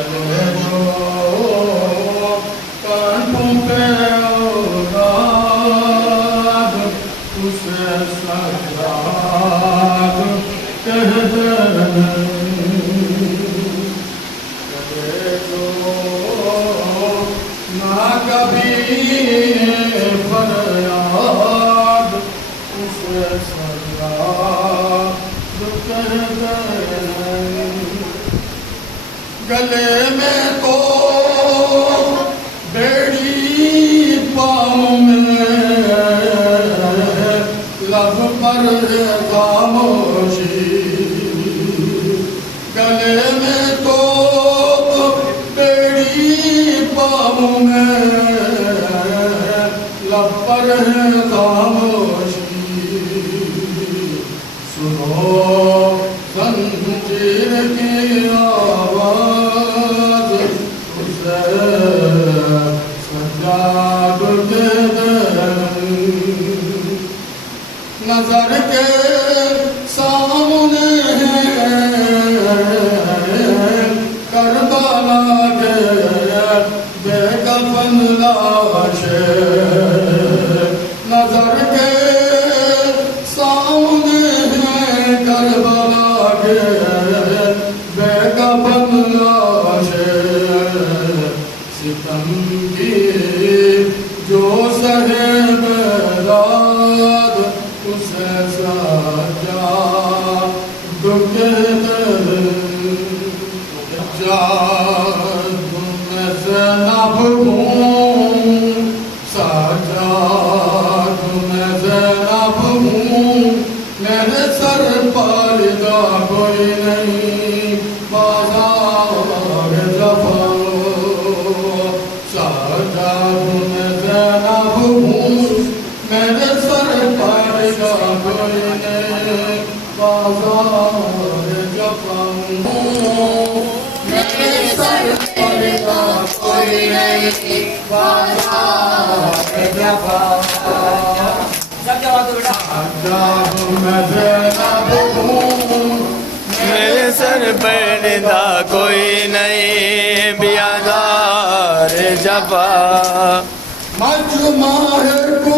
चले जो कानों पे औलाद उसे सजाद कह दे। चले जो ना कभी फरियाद उसे सजाद कह दे। गले में तो बेड़ी पाँव में लब पर खामोशी। गले में तो बेड़ी पाँव में लब पर खामोशी। सुनो जंजीर की आवाज उसे सजाद दे दे। नजर के सामने करबला के बेकफन लाशें। नजर के सामने करबला के बेकफन लाशें। सितम की जो सहे बेदाद उसे सजाद कह दे। जाद में ज़ैनब हूँ सजाद में ज़ैनब हूँ। मेरे सर पर्दा कोई नहीं बाज़ार जफ़ा। सजाद में ज़ैनब हूँ मेरे सर पर्दा कोई नहीं बाज़ार जफ़ा। मेरे सर पर्दा कोई नहीं बाज़ार जफ़ा। मेरे सर पर्दा कोई नहीं बियादार जफा। मजमा है को